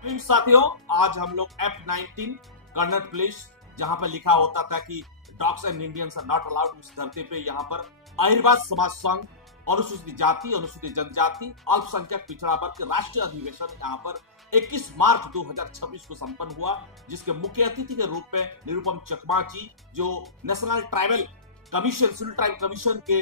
इन साथियों, आज हम लोग F19 कर्नट प्लेस, जहां पर लिखा होता था कि dogs and Indians are not allowed, उस धरती पे यहाँ पर अहिर्वाद समाज संघ, अनुसूचित जाति, अनुसूचित जनजाति, अल्पसंख्यक पिछड़ा वर्ग के राष्ट्रीय अधिवेशन यहाँ पर 21 मार्च 2026 को संपन्न हुआ, जिसके मुख्य अतिथि के रूप में निरुपम चकमा जी, जो national tribal commission, civil tribe commission के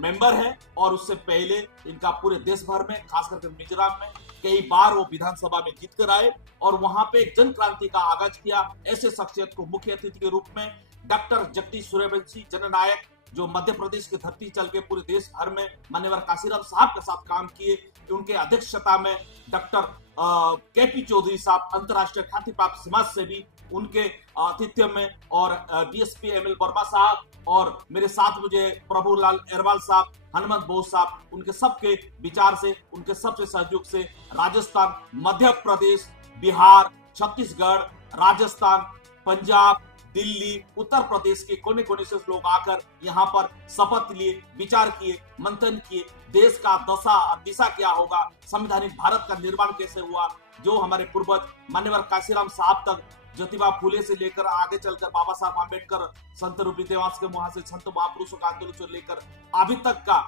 मेंबर है, और उससे पहले इनका पूरे देश भर में, खास करके मिजोरम में कई बार वो विधानसभा में जीत कर आए और वहां पे एक जन क्रांति का आगाज किया। ऐसे शख्सियत को मुख्य अतिथि के रूप में डॉक्टर जगदीश सूर्यवंशी, जननायक, जो मध्य प्रदेश की धरती चल के पूरे देश भर में मान्यवर काशीराम साहब के साथ काम किए, उनके अध्यक्षता में डॉक्टर केपी चौधरी साहब, अंतर्राष्ट्रीय ख्याति प्राप्त समाज सेवी, उनके आतिथ्य में, और डीएसपी एमएल वर्मा साहब, और मेरे साथ मुझे प्रभुलाल एरवाल साहब, हनुमंत बोस साहब, उनके सबके विचार से, उनके सबसे सहयोग से राजस्थान, मध्य प्रदेश, बिहार, छत्तीसगढ़, राजस्थान, पंजाब, दिल्ली, उत्तर प्रदेश के कोने कोने से लोग आकर यहाँ पर शपथ लिए, विचार किए, मंथन किए, देश का दशा और दिशा क्या होगा, संवैधानिक भारत का निर्माण कैसे हुआ, जो हमारे पूर्वज मान्यवर काशीराम साहब तक, ज्योतिबा फूले से लेकर आगे चलकर बाबा साहब आम्बेडकर, संत रूपी देवास के वहां से संत महापुरुषों का आंदोलन से लेकर अभी तक का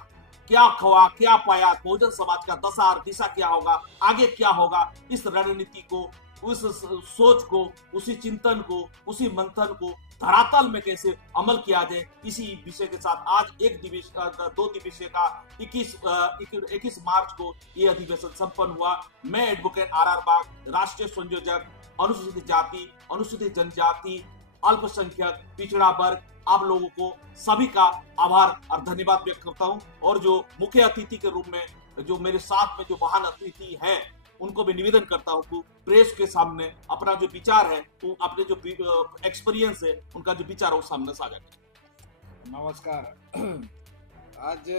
क्या हुआ, क्या पाया, बहुजन समाज का दशा और दिशा क्या होगा, आगे क्या होगा, इस रणनीति को, उस सोच को, उसी चिंतन को, उसी मंथन को धरातल में कैसे अमल किया जाए, इसी विषय के साथ आज दो दिवसीय का 21 मार्च को ये अधिवेशन संपन्न हुआ। मैं एडवोकेट आर बाग, राष्ट्रीय संयोजक, अनुसूचित जाति, अनुसूचित जनजाति, अल्पसंख्यक पिछड़ा वर्ग, आप लोगों को सभी का आभार और धन्यवाद व्यक्त करता हूं। और जो मुख्य अतिथि के रूप में जो मेरे साथ में जो महान अतिथि हैं, उनको भी निवेदन करता हूं कि प्रेस के सामने अपना जो विचार है, तो अपने जो एक्सपीरियंस है, उनका जो विचार है वो सामने साझा करें। नमस्कार। आज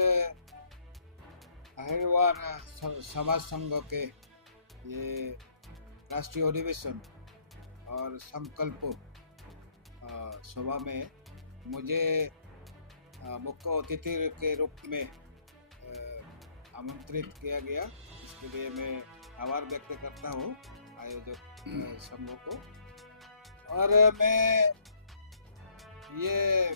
अहिर्वाद समाज संघ के ये राष्ट्रीय अधिवेशन और संकल्प सभा में मुझे मुख्य अतिथि के रूप में आमंत्रित किया गया। इसके लिए मैं आभार व्यक्त करता हूँ आयोजक समूह को। और मैं ये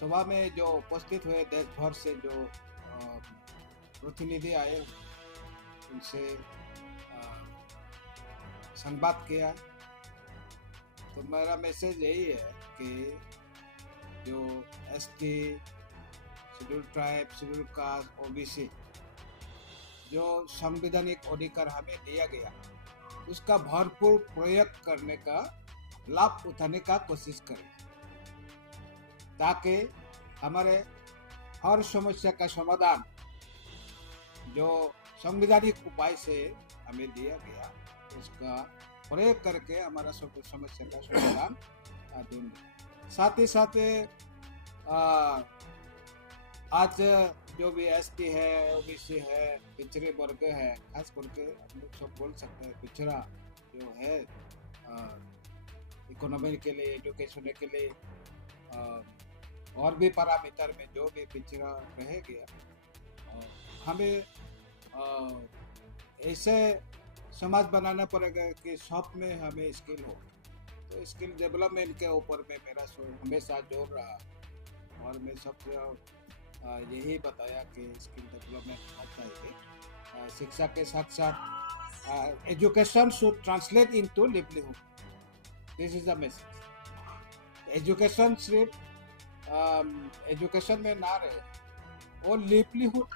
सभा में जो उपस्थित हुए देश भर से जो प्रतिनिधि आए, उनसे संवाद किया, तो मेरा मैसेज यही है कि जो ST, schedule tribe, schedule caste, OBC जो संवैधानिक अधिकार हमें दिया गया, उसका भरपूर प्रयोग करने का, लाभ उठाने का कोशिश करें, ताकि हमारे हर समस्या का समाधान जो संवैधानिक उपाय से हमें दिया गया, उसका प्रयोग करके हमारा सब समस्या का समाधान ढूंढें। साथ ही साथ आज जो भी एसटी है, ओबीसी है, पिछड़े वर्ग है, खास करके हम लोग सब बोल सकते हैं पिछड़ा जो है, इकोनॉमी के लिए, एजुकेशन के लिए, और भी पैरामीटर में जो भी पिछड़ा रह गया, हमें ऐसे समाज बनाना पड़ेगा कि सब में हमें स्किल हो। तो स्किल डेवलपमेंट के ऊपर में मेरा हमेशा जोर रहा, और मैं सबसे यही बताया कि स्किल डेवलपमेंट होना चाहिए। शिक्षा के साथ साथ education should translate into livelihood. This is the message. Education सिर्फ एजुकेशन में ना रहे, वो लिवलीहुड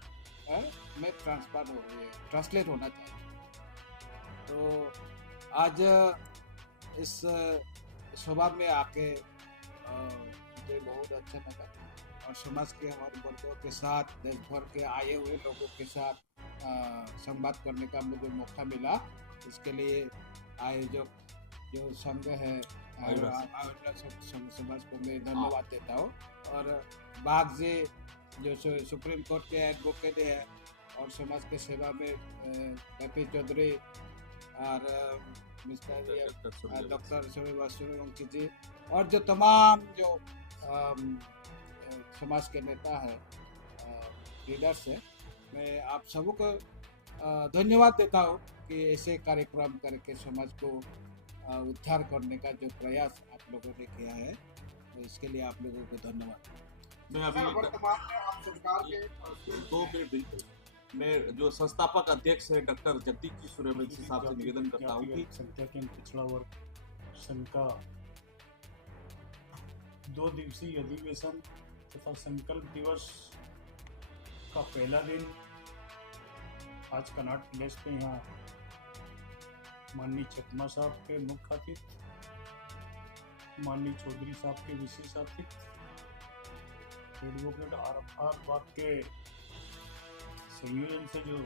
में ट्रांसलेट होना चाहिए। तो आज इस सभा में आके मुझे बहुत अच्छा लगा, और समाज के हमारे वर्गों के साथ, देश भर के आए हुए लोगों के साथ संवाद करने का मुझे मौका मिला। इसके लिए आयोजक जो संघ है, समाज को मैं धन्यवाद देता हूँ। और बाग जी जो सुप्रीम कोर्ट के एडवोकेट है और समाज के सेवा में केपी चौधरी और मिस्टर डॉक्टर सूर्यवंशी जी, और जो तमाम जो समाज के नेता है, लीडर्स है, मैं आप सबको धन्यवाद देता हूँ कि ऐसे कार्यक्रम करके समाज को उद्धार करने का जो प्रयास आप लोगों ने किया है, तो इसके लिए आप लोगों को धन्यवाद। मैं अभी वर्तमान में आप सरकार के 2 मिनट बिल्कुल, मैं जो संस्थापक अध्यक्ष है डॉक्टर जगदीश जी सूर्यवंशी साहब से निवेदन करता हूँ कि संख्यक एवं पिछड़ा वर्ग संघ का 2 दिवसीय अधिवेशन तथा संकल्प दिवस का पहला दिन आज कनॉट प्लेस पे यहाँ माननीय चकमा साहब के मुख्य अतिथि, माननीय चौधरी साहब के विशेष अतिथि, एडवोकेट आर बाग के संयोजन से जो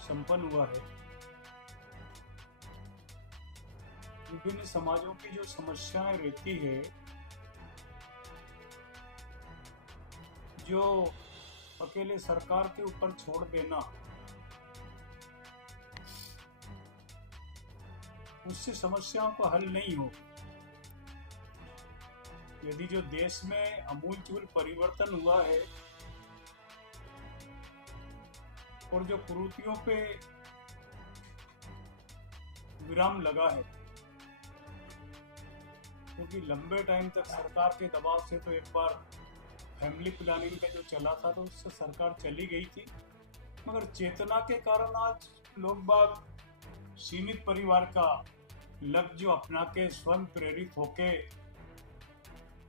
संपन्न हुआ है, विभिन्न समाजों की जो समस्याएं रहती है, जो अकेले सरकार के ऊपर छोड़ देना, उससे समस्याओं का हल नहीं हो। यदि जो देश में अमूलचूल परिवर्तन हुआ है और जो कुरीतियों पे विराम लगा है, क्योंकि लंबे टाइम तक सरकार के दबाव से तो एक बार फैमिली प्लानिंग का जो चला था तो उससे सरकार चली गई थी, मगर चेतना के कारण आज लोग बाग सीमित परिवार का लक्ष्य जो अपना के स्वयं प्रेरित होके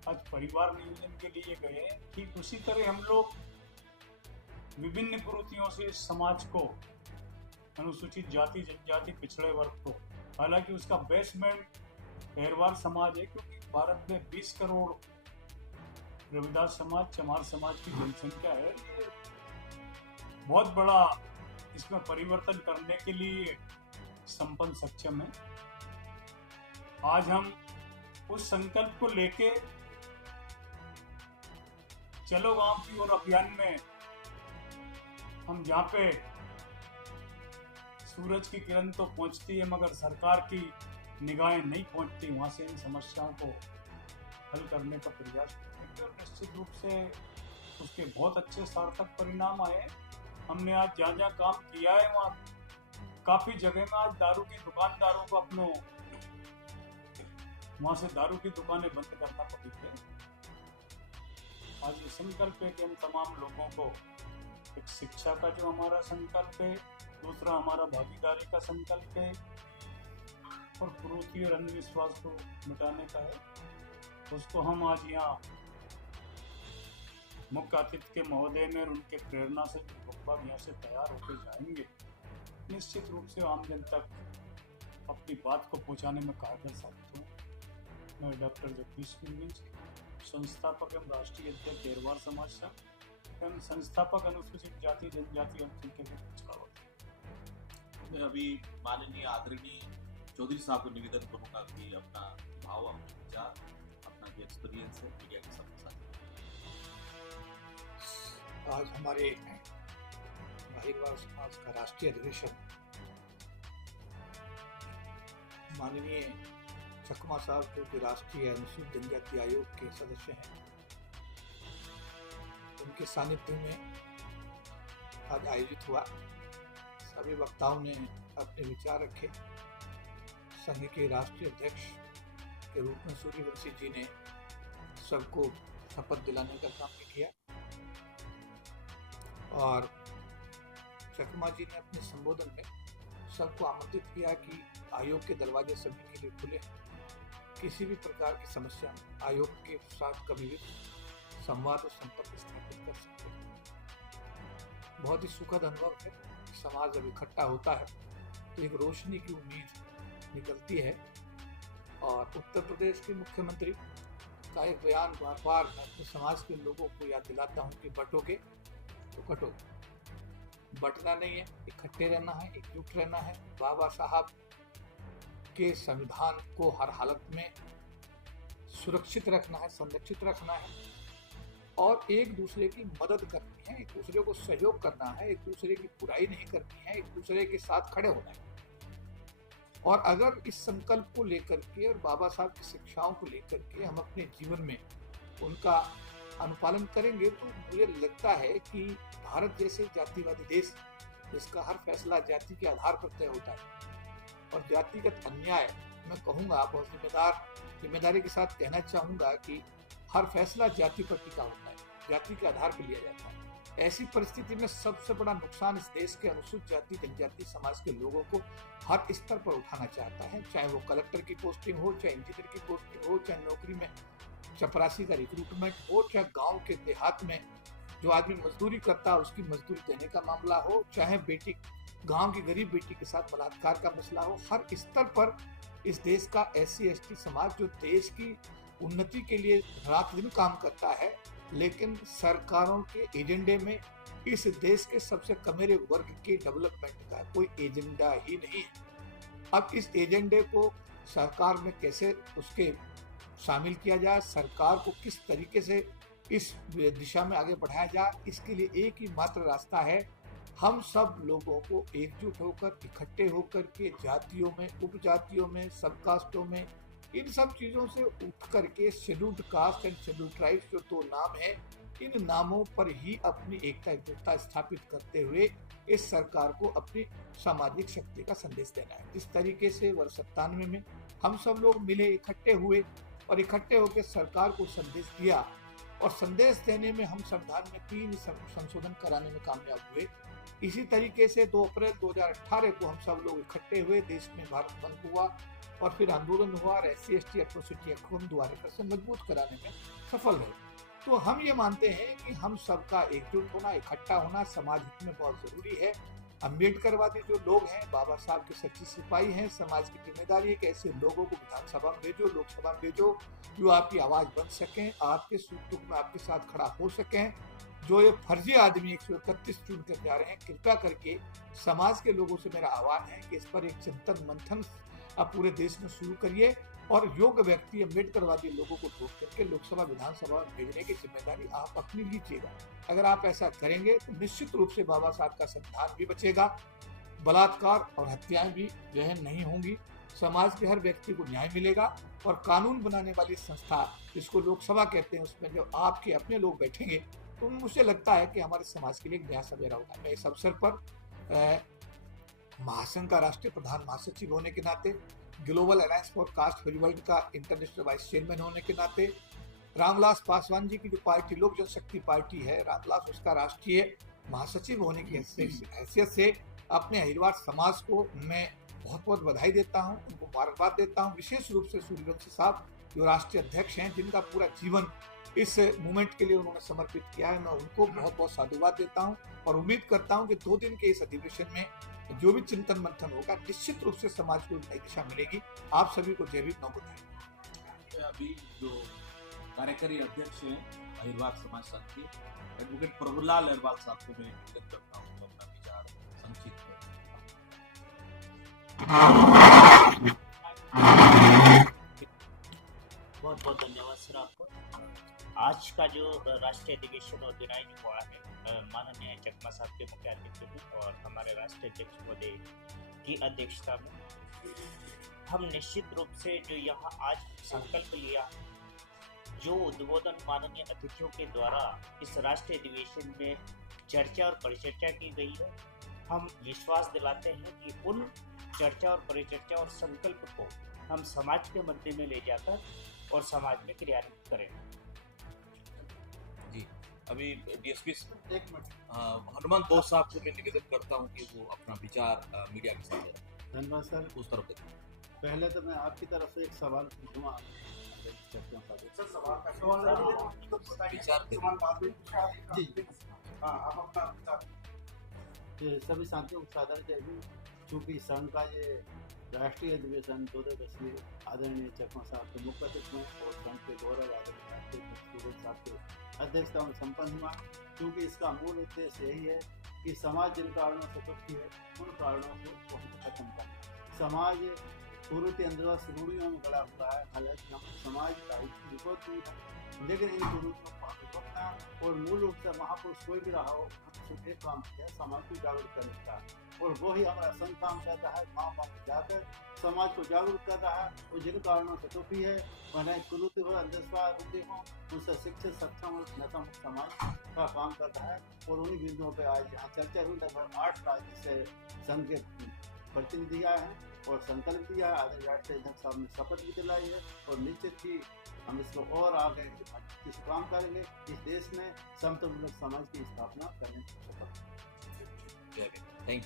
आज परिवार नियोजन के लिए गए। ठीक उसी तरह हम लोग विभिन्न कुरीतियों से समाज को, अनुसूचित जाति जनजाति पिछड़े वर्ग को, हालांकि उसका बेसमेंट अहिरवार समाज है, क्योंकि भारत में 20 करोड़ रविदास समाज, चमार समाज की जनसंख्या है। ये बहुत बड़ा इसमें परिवर्तन करने के लिए संपन्न सक्षम है। आज हम उस संकल्प को लेके चलो गांव की ओर अभियान में हम जहाँ पे सूरज की किरण तो पहुंचती है मगर सरकार की निगाहें नहीं पहुंचती, वहां से इन समस्याओं को हल करने का प्रयास करेंगे और निश्चित रूप से उसके बहुत अच्छे सार्थक परिणाम आए। हमने आज जहाँ जहाँ काम किया है वहाँ काफी जगह में आज दारू की दुकानदारों को अपनों वहां से दारू की दुकानें बंद करना पड़ी है। आज ये संकल्प है कि हम तमाम लोगों को एक शिक्षा का जो हमारा संकल्प है, दूसरा हमारा भागीदारी का संकल्प है और कुरीति और अंधविश्वास को मिटाने का है, उसको हम आज यहाँ मुख्य अतिथि के महोदय में और उनके प्रेरणा से लोग यहाँ से तैयार होकर जाएंगे। निश्चित रूप से आम जन तक अपनी बात को पहुँचाने में कारगर साबित हूँ। मैं डॉक्टर जगदीश सूर्यवंशी, संस्थापक एवं राष्ट्रीय अध्यक्ष अहिरवार समाज संघ एवं संस्थापक अनुसूचित जाति जनजाति अल्पसंख्यक पिछड़ा वर्ग। मैं अभी माननीय आदरणीय चौधरी साहब को निवेदन करूंगा कि अपना भाव, अपने विचार, अपना जो एक्सपीरियंस है मीडिया के साथ साझा। आज हमारे अहिरवार समाज का राष्ट्रीय अधिवेशन माननीय चकमा साहब जो कि राष्ट्रीय अनुसूचित जनजाति आयोग के सदस्य हैं, उनके सानिध्य में आज आयोजित हुआ। सभी वक्ताओं ने अपने विचार रखे। संघ के राष्ट्रीय अध्यक्ष के रूप में सूर्यवंशी जी ने सबको शपथ दिलाने का काम भी किया और चकमा जी ने अपने संबोधन में सबको आमंत्रित किया कि आयोग के दरवाजे सभी के लिए खुले, किसी भी प्रकार की समस्या आयोग के साथ कभी भी संवाद और संपर्क स्थापित कर सकते हैं। बहुत ही सुखद अनुभव है। समाज जब इकट्ठा होता है तो एक रोशनी की उम्मीद निकलती है और उत्तर प्रदेश के मुख्यमंत्री का एक बयान बार बार मैं अपने समाज के लोगों को याद दिलाता हूँ कि बटोगे तो कटो, बटना नहीं है, इकट्ठे रहना है, एकजुट रहना है। बाबा साहब के संविधान को हर हालत में सुरक्षित रखना है, संरक्षित रखना है और एक दूसरे की मदद करनी है, एक दूसरे को सहयोग करना है, एक दूसरे की बुराई नहीं करनी है, एक दूसरे के साथ खड़े होना है। और अगर इस संकल्प को लेकर के और बाबा साहब की शिक्षाओं को लेकर के हम अपने जीवन में उनका अनुपालन करेंगे तो मुझे लगता है कि भारत जैसे जातिवादी देश इसका हर फैसला जाति के आधार पर तय होता है। और जातिगत अन्याय मैं कहूँगा, बहुत जिम्मेदारी के साथ कहना चाहूँगा कि हर फैसला जाति पर टिका होता है, जाति के आधार पर लिया जाता है। ऐसी परिस्थिति में सबसे बड़ा नुकसान इस देश के अनुसूचित जाति जनजाति समाज के लोगों को हर स्तर पर उठाना चाहता है, चाहे वो कलेक्टर की पोस्टिंग हो, चाहे इंजीनियर की पोस्टिंग हो, चाहे नौकरी में चपरासी का रिक्रूटमेंट हो, चाहे गांव के देहात में जो आदमी मजदूरी करता है उसकी मजदूरी देने का मामला हो, चाहे बेटी गांव की गरीब बेटी के साथ बलात्कार का मसला हो। हर स्तर पर इस देश का SC ST समाज जो देश की उन्नति के लिए रात दिन काम करता है, लेकिन सरकारों के एजेंडे में इस देश के सबसे कमेरे वर्ग के डेवलपमेंट का कोई एजेंडा ही नहीं है। अब इस एजेंडे को सरकार में कैसे उसके शामिल किया जाए, सरकार को किस तरीके से इस दिशा में आगे बढ़ाया जाए, इसके लिए एक ही मात्र रास्ता है, हम सब लोगों को एकजुट होकर, इकट्ठे होकर के जातियों में, उपजातियों में, सब कास्टों में, इन सब चीज़ों से उठ करके scheduled caste and scheduled tribes जो 2 नाम है, इन नामों पर ही अपनी एकता स्थापित करते हुए इस सरकार को अपनी सामाजिक शक्ति का संदेश देना है। जिस तरीके से वर्ष 97 में हम सब लोग मिले, इकट्ठे हुए और इकट्ठे होकर सरकार को संदेश दिया, और संदेश देने में हम संविधान में 3 संशोधन कराने में कामयाब हुए। इसी तरीके से 2 अप्रैल 2018 को हम सब लोग इकट्ठे हुए, देश में भारत बंद हुआ और फिर आंदोलन हुआ और SC ST एट्रोसिटी एक्ट को हम दोबारा फिर से मजबूत कराने में सफल रहे। तो हम ये मानते हैं कि हम सबका एकजुट होना, इकट्ठा होना समाज हित में बहुत जरूरी है। अम्बेडकरवादी जो लोग हैं, बाबा साहब के सच्चे सिपाही हैं, समाज की जिम्मेदारी है कि ऐसे लोगों को विधानसभा में भेजो, लोकसभा में भेजो, जो आपकी आवाज बन सकें, आपके सुख दुख में आपके साथ खड़ा हो सकें। जो ये फर्जी आदमी 131 चुन कर जा रहे हैं, कृपया करके समाज के लोगों से मेरा आह्वान है कि इस पर एक चिंतन मंथन आप पूरे देश में शुरू करिए और योग्य व्यक्ति अम्बेडकरवादी लोगों को ढूंढ करके लोकसभा विधानसभा में भेजने की जिम्मेदारी आप अपनी लीजिएगा। अगर आप ऐसा करेंगे तो निश्चित रूप से बाबा साहब का संविधान भी बचेगा, बलात्कार और हत्याएं भी वहन नहीं होंगी, समाज के हर व्यक्ति को न्याय मिलेगा और कानून बनाने वाली संस्था जिसको लोकसभा कहते हैं उसमें जो आपके अपने लोग बैठेंगे तो मुझे लगता है कि हमारे समाज के लिए एक नया सवेरा होगा। मैं इस अवसर पर महासंघ का राष्ट्रीय प्रधान महासचिव होने के नाते, global alliance for caste world का इंटरनेशनल वाइस चेयरमैन होने के नाते, रामविलास पासवान जी की जो पार्टी लोक जनशक्ति पार्टी है, रामविलास उसका राष्ट्रीय महासचिव होने की हैसियत से अपने अहिरवार समाज को मैं बहुत बहुत बधाई देता हूं, उनको मुबारकबाद देता हूं। विशेष रूप से सूर्यवंशी साहब जो राष्ट्रीय अध्यक्ष हैं, जिनका पूरा जीवन इस मूवमेंट के लिए उन्होंने समर्पित किया है, मैं उनको बहुत बहुत साधुवाद देता हूं और उम्मीद करता हूं कि 2 दिन के इस अधिवेशन में जो भी चिंतन मंथन होगा निश्चित रूप से समाज को नई दिशा मिलेगी। आप सभी को जय भीम, नमो बुद्धाय। अभी जो कार्यकारी अध्यक्ष हैं अहिरवार समाज संघ के एडवोकेट प्रभुलाल अहिरवार साहब को मैं निवेदन करता हूँ तो अपना विचार संक्षिप्त बहुत बहुत धन्यवाद सर आपको। आज का जो राष्ट्रीय अधिवेशन और दिनाई जो हुआ है माननीय चकमा साहब के मुख्य अध्यक्ष में और हमारे राष्ट्रीय अध्यक्ष महोदय की अध्यक्षता में हम निश्चित रूप से जो यहाँ आज संकल्प लिया, जो उद्बोधन माननीय अतिथियों के द्वारा इस राष्ट्रीय अधिवेशन में चर्चा और परिचर्चा की गई है, हम विश्वास दिलाते हैं कि उन चर्चा और परिचर्चा और संकल्प को हम समाज के मध्य में ले जाकर और समाज में क्रियान्वित करेंगे। जी, अभी डीएसपी हनुमान बोस साहब को मैं निवेदन करता हूं कि वो अपना विचार मीडिया के साथ धन्यवाद सर। उस तरफ देखें। पहले तो मैं आपकी तरफ से एक सवाल पूछूंगा। सभी साथियों को सादर जय भीम। चूँकि संघ का ये राष्ट्रीय अधिवेशन 2 दिवसीय आदरणीय चकमा साहब के मुख्य अतिथि में और संघ के गौरव आदरणीय साहब के अध्यक्षता में संपन्न हुआ। क्योंकि इसका मूल उद्देश्य यही है कि समाज जिन कारणों से दुखी है उन कारणों को खत्म करना। समाज कुरीति अंधविश्वास रूढ़ियों में गड़ा हुआ है। हालांकि हम समाज का विरोध नहीं है, लेकिन इन कुरीतियों को करना और मूल रूप से महापुरुष कोई भी रहा हो, सिर्फ एक काम किया, समाज को जागरूक करने का, और वही हमारा संघ काम करता है। गाँव गाँव में जाकर समाज को जागरूक कर रहा है, और जिन कारणों से दुखी है, वह कुरुति हो, अंधविश्वास बुद्धि हो, उनसे शिक्षित सक्षम और नशा मुक्त समाज का काम कर रहा है। और उन्हीं बिंदुओं पर आज यहाँ चर्चा हुई। लगभग 8 राज्य से संघ के प्रतिनिधि आए हैं और संकल्प दिया है। आदरणीय राष्ट्रीय अध्यक्ष साहब ने शपथ भी दिलाई है, और निश्चित ही हम इसको और आगे इस काम करेंगे। इस देश में समतामूलक समाज की स्थापना करने की शपथ। Thank you.